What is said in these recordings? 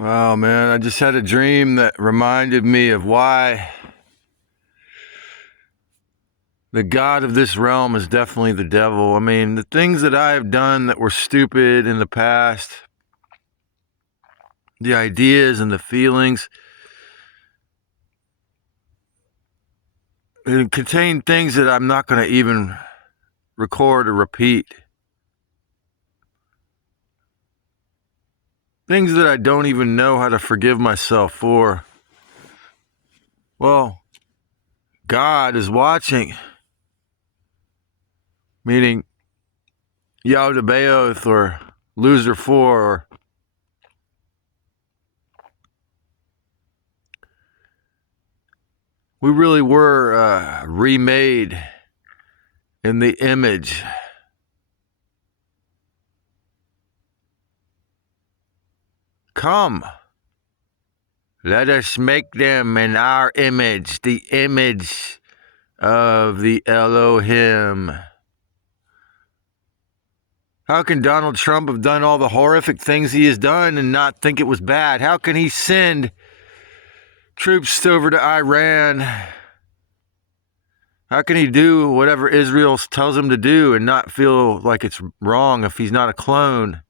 Wow, man, I just had a dream that reminded me of why the god of this realm is definitely the devil. I mean, the things that I have done that were stupid in the past, the ideas and the feelings, it contain things that I'm not going to even record or repeat. Things that I don't even know how to forgive myself for. Well, God is watching. Meaning Yahweh Behemoth or Loser 4 or we really were remade in the image. Come, let us make them in our image, the image of the Elohim. How can Donald Trump have done all the horrific things he has done and not think it was bad? How can he send troops over to Iran? How can he do whatever Israel tells him to do and not feel like it's wrong if he's not a clone?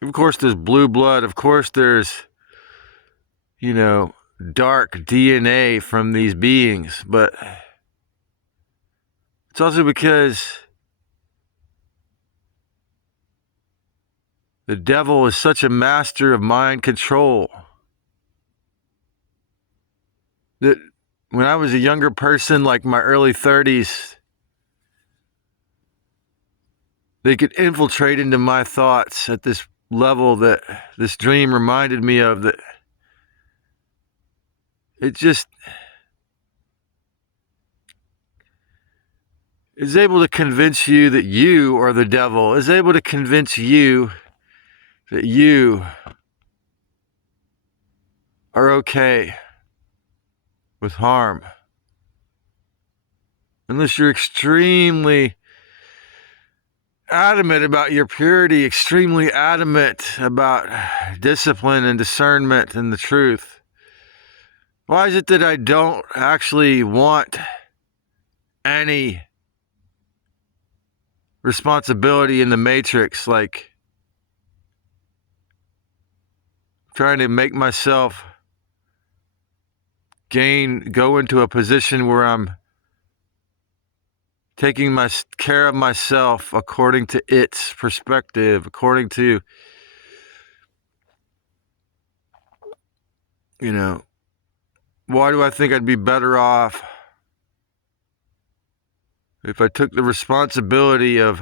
Of course, there's blue blood. Of course, there's, dark DNA from these beings. But it's also because the devil is such a master of mind control that when I was a younger person, like my early 30s, they could infiltrate into my thoughts at this level that this dream reminded me of, that it just is able to convince you that you are the devil, is able to convince you that you are okay with harm. Unless you're extremely adamant about your purity, extremely adamant about discipline and discernment and the truth. Why is it that I don't actually want any responsibility in the matrix, like trying to make myself go into a position where I'm taking my care of myself according to its perspective, according to, why do I think I'd be better off if I took the responsibility of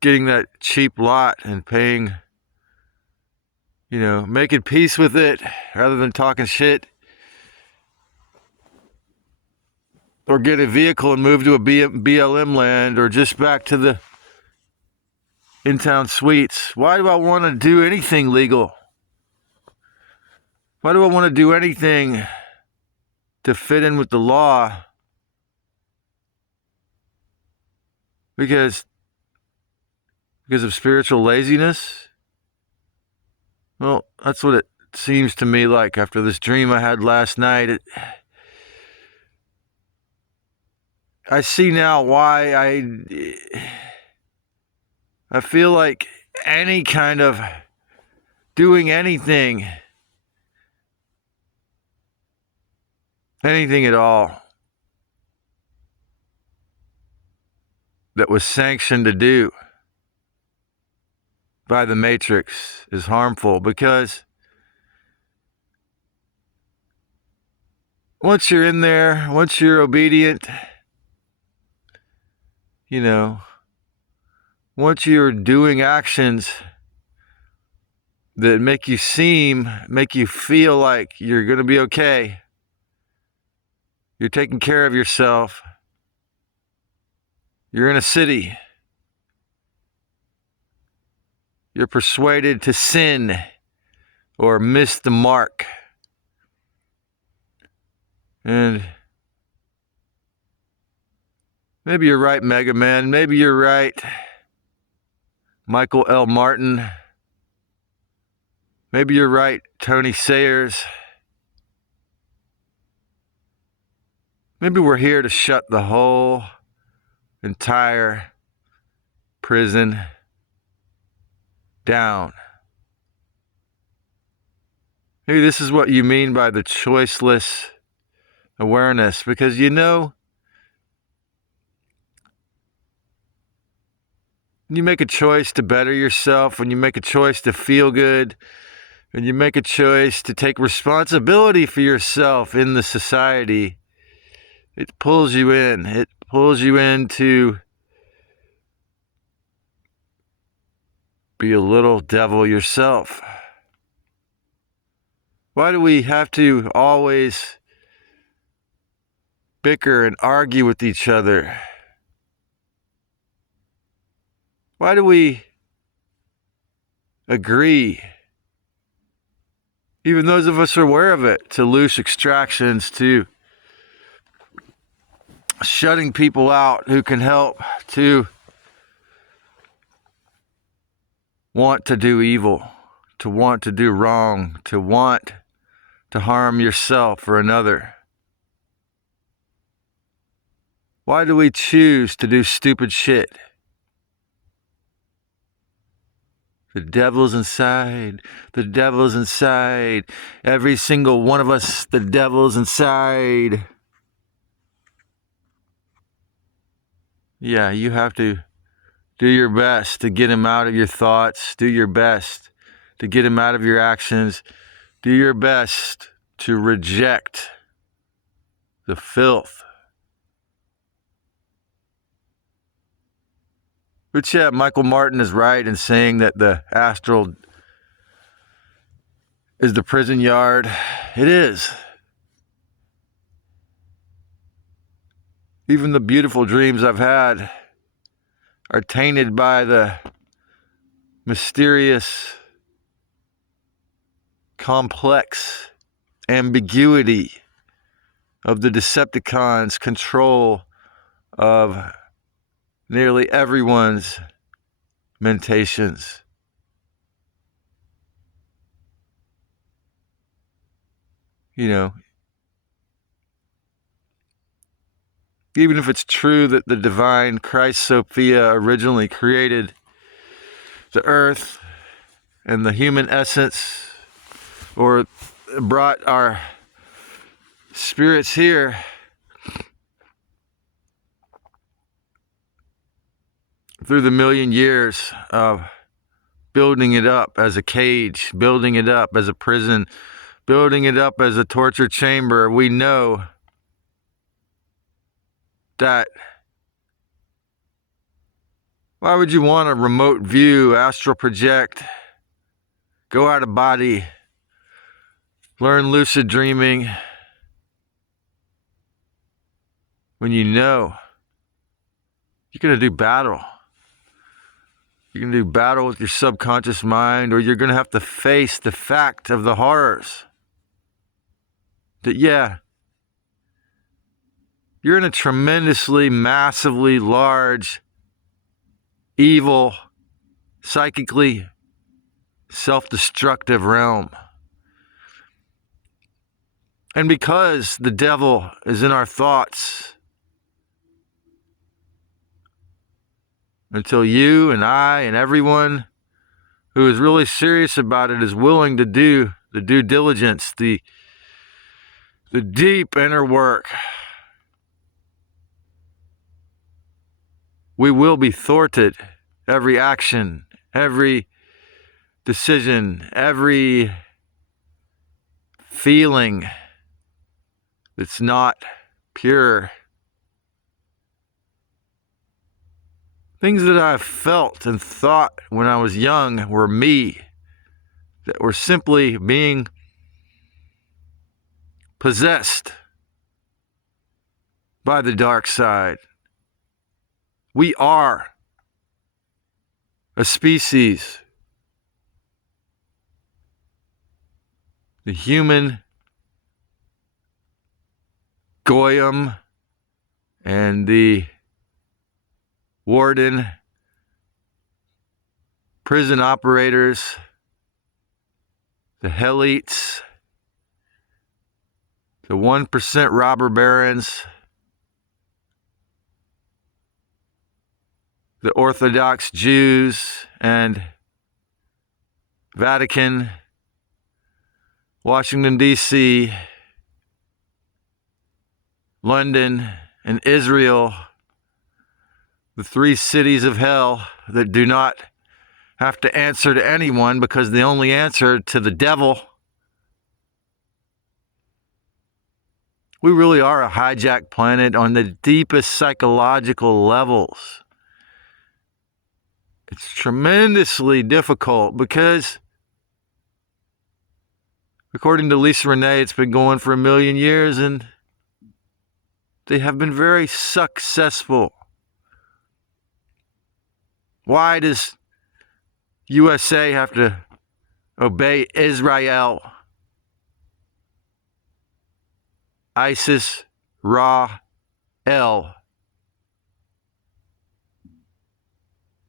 getting that cheap lot and paying, making peace with it rather than talking shit? Or get a vehicle and move to a BLM land, or just back to the in-town suites. Why do I want to do anything legal? Why do I want to do anything to fit in with the law? Because of spiritual laziness? Well, that's what it seems to me like after this dream I had last night. I see now why I feel like any kind of doing anything at all that was sanctioned to do by the Matrix is harmful, because once you're in there, once you're obedient, once you're doing actions that make you feel like you're going to be okay, you're taking care of yourself, you're in a city, you're persuaded to sin or miss the mark. And Maybe you're right, Mega Man. Maybe you're right, Michael L. Martin. Maybe you're right, Tony Sayers. Maybe we're here to shut the whole entire prison down. Maybe this is what you mean by the choiceless awareness, because when you make a choice to better yourself, when you make a choice to feel good, when you make a choice to take responsibility for yourself in the society, it pulls you in. It pulls you in to be a little devil yourself. Why do we have to always bicker and argue with each other? Why do we agree, even those of us who are aware of it, to loose extractions, to shutting people out who can help, to want to do evil, to want to do wrong, to want to harm yourself or another? Why do we choose to do stupid shit? The devil's inside. The devil's inside. Every single one of us, the devil's inside. Yeah, you have to do your best to get him out of your thoughts. Do your best to get him out of your actions. Do your best to reject the filth. But yeah, Michael Martin is right in saying that the astral is the prison yard. It is. Even the beautiful dreams I've had are tainted by the mysterious, complex ambiguity of the Decepticons' control of nearly everyone's mentations. Even if it's true that the divine Christ Sophia originally created the earth and the human essence, or brought our spirits here, through the million years of building it up as a cage, building it up as a prison, building it up as a torture chamber, we know that why would you want a remote view, astral project, go out of body, learn lucid dreaming, when you know you're going to do battle? You're going to do battle with your subconscious mind, or you're going to have to face the fact of the horrors. That, yeah, you're in a tremendously, massively large, evil, psychically self-destructive realm. And because the devil is in our thoughts, until you and I and everyone who is really serious about it is willing to do the due diligence, the deep inner work, we will be thwarted. Every action, every decision, every feeling that's not pure. Things that I've felt and thought when I was young were me, that were simply being possessed by the dark side. We are a species, the human goyim and the warden, prison operators, the hylics, the 1% robber barons, the Orthodox Jews and Vatican, Washington, D.C., London, and Israel, the 3 cities of hell that do not have to answer to anyone because they only answer to the devil. We really are a hijacked planet on the deepest psychological levels. It's tremendously difficult because, according to Lisa Renee, it's been going for 1 million years and they have been very successful. Why does USA have to obey Israel, ISIS, Ra, El,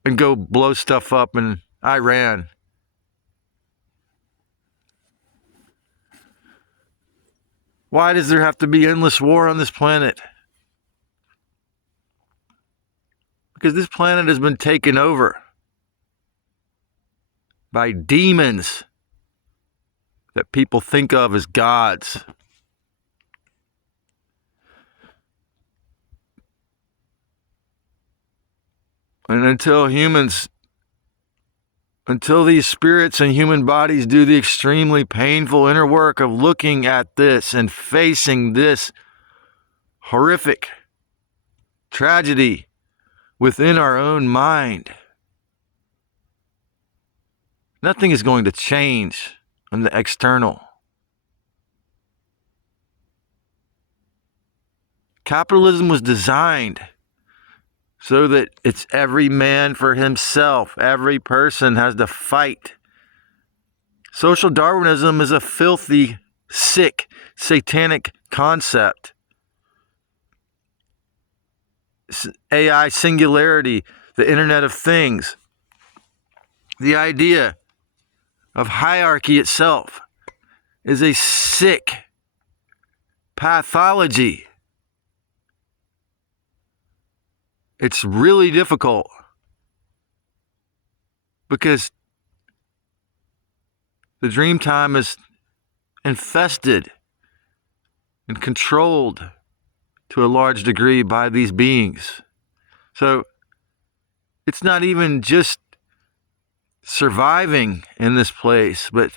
and go blow stuff up in Iran? Why does there have to be endless war on this planet? Because this planet has been taken over by demons that people think of as gods. And until these spirits and human bodies do the extremely painful inner work of looking at this and facing this horrific tragedy within our own mind, nothing is going to change on the external. Capitalism was designed so that it's every man for himself. Every person has to fight. Social Darwinism is a filthy, sick, satanic concept. AI Singularity, the Internet of Things, the idea of hierarchy itself is a sick pathology. It's really difficult because the dream time is infested and controlled to a large degree by these beings. So it's not even just surviving in this place, but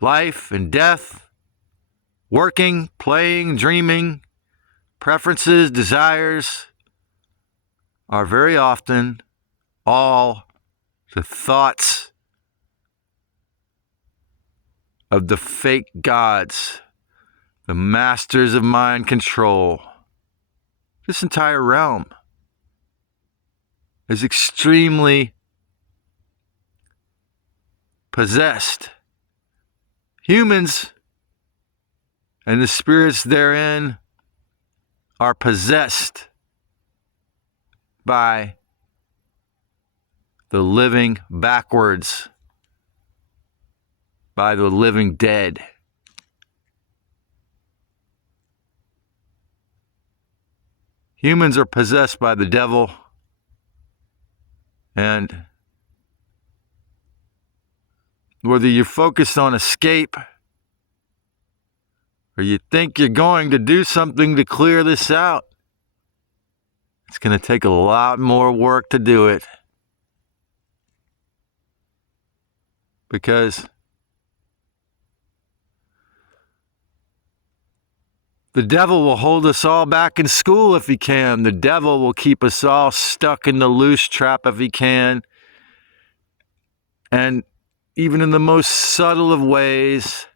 life and death, working, playing, dreaming, preferences, desires are very often all the thoughts of the fake gods, the masters of mind control. This entire realm is extremely possessed. Humans and the spirits therein are possessed by the living backwards, by the living dead. Humans are possessed by the devil, and whether you're focused on escape or you think you're going to do something to clear this out, it's going to take a lot more work to do it. Because the devil will hold us all back in school if he can. The devil will keep us all stuck in the loose trap if he can. And even in the most subtle of ways,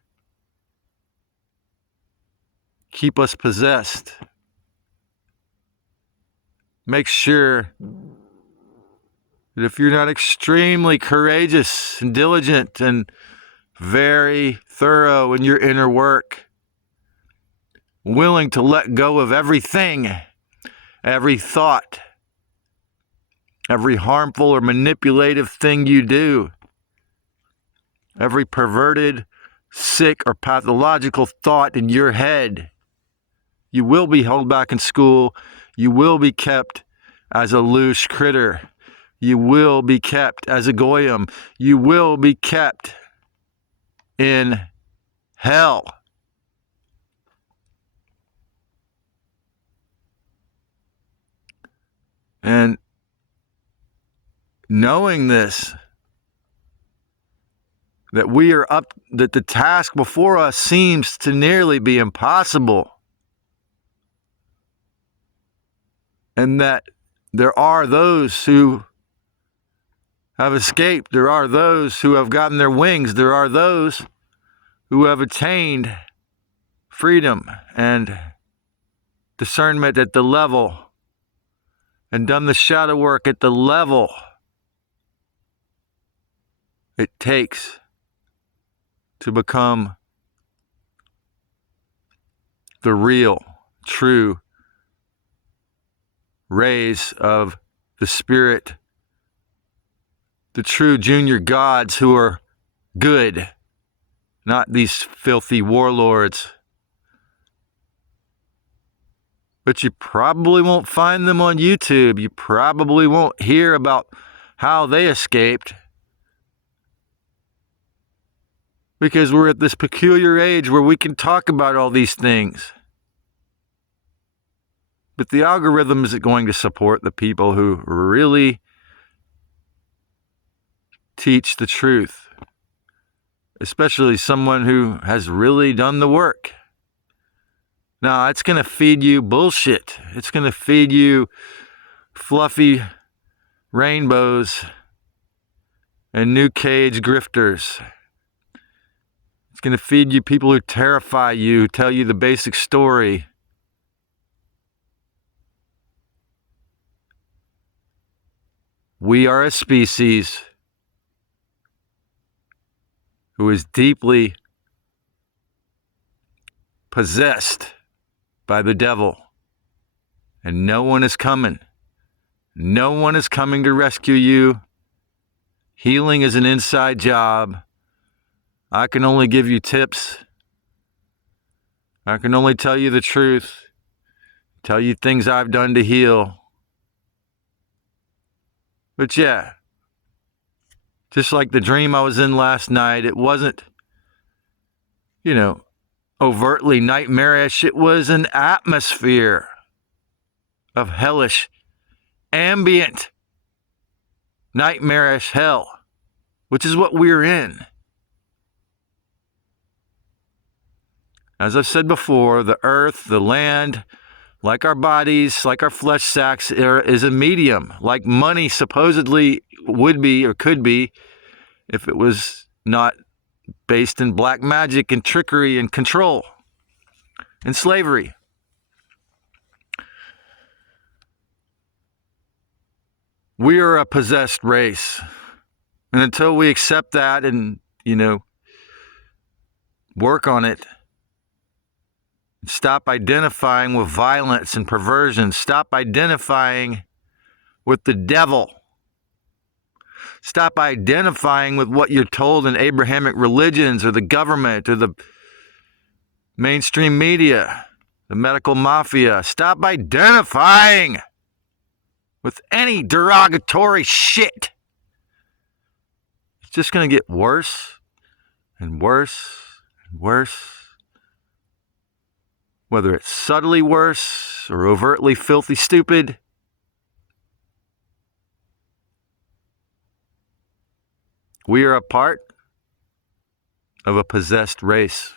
keep us possessed. Make sure that if you're not extremely courageous and diligent and very thorough in your inner work, willing to let go of everything every thought, every harmful or manipulative thing you do, every perverted, sick, or pathological thought in your head. You will be held back in school. You will be kept as a loosh critter. You will be kept as a goyim. You will be kept in hell. And knowing this, that we are up, that the task before us seems to nearly be impossible, and that there are those who have escaped, there are those who have gotten their wings, there are those who have attained freedom and discernment at the level and done the shadow work at the level it takes to become the real, true rays of the Spirit, the true junior gods who are good, not these filthy warlords. But you probably won't find them on YouTube. You probably won't hear about how they escaped, because we're at this peculiar age where we can talk about all these things. But the algorithm isn't going to support the people who really teach the truth, especially someone who has really done the work. No, it's going to feed you bullshit. It's going to feed you fluffy rainbows and new cage grifters. It's going to feed you people who terrify you, who tell you the basic story. We are a species who is deeply possessed by the devil. And no one is coming. No one is coming to rescue you. Healing is an inside job. I can only give you tips. I can only tell you the truth. Tell you things I've done to heal. But yeah, just like the dream I was in last night, it wasn't, overtly nightmarish. It was an atmosphere of hellish, ambient, nightmarish hell, which is what we're in. As I've said before, the earth, the land, like our bodies, like our flesh sacks, is a medium, like money supposedly would be or could be if it was not based in black magic and trickery and control and slavery. We are a possessed race. And until we accept that and, work on it, stop identifying with violence and perversion, stop identifying with the devil, stop identifying with what you're told in Abrahamic religions or the government or the mainstream media, the medical mafia. Stop identifying with any derogatory shit. It's just going to get worse and worse and worse. Whether it's subtly worse or overtly filthy stupid. We are a part of a possessed race.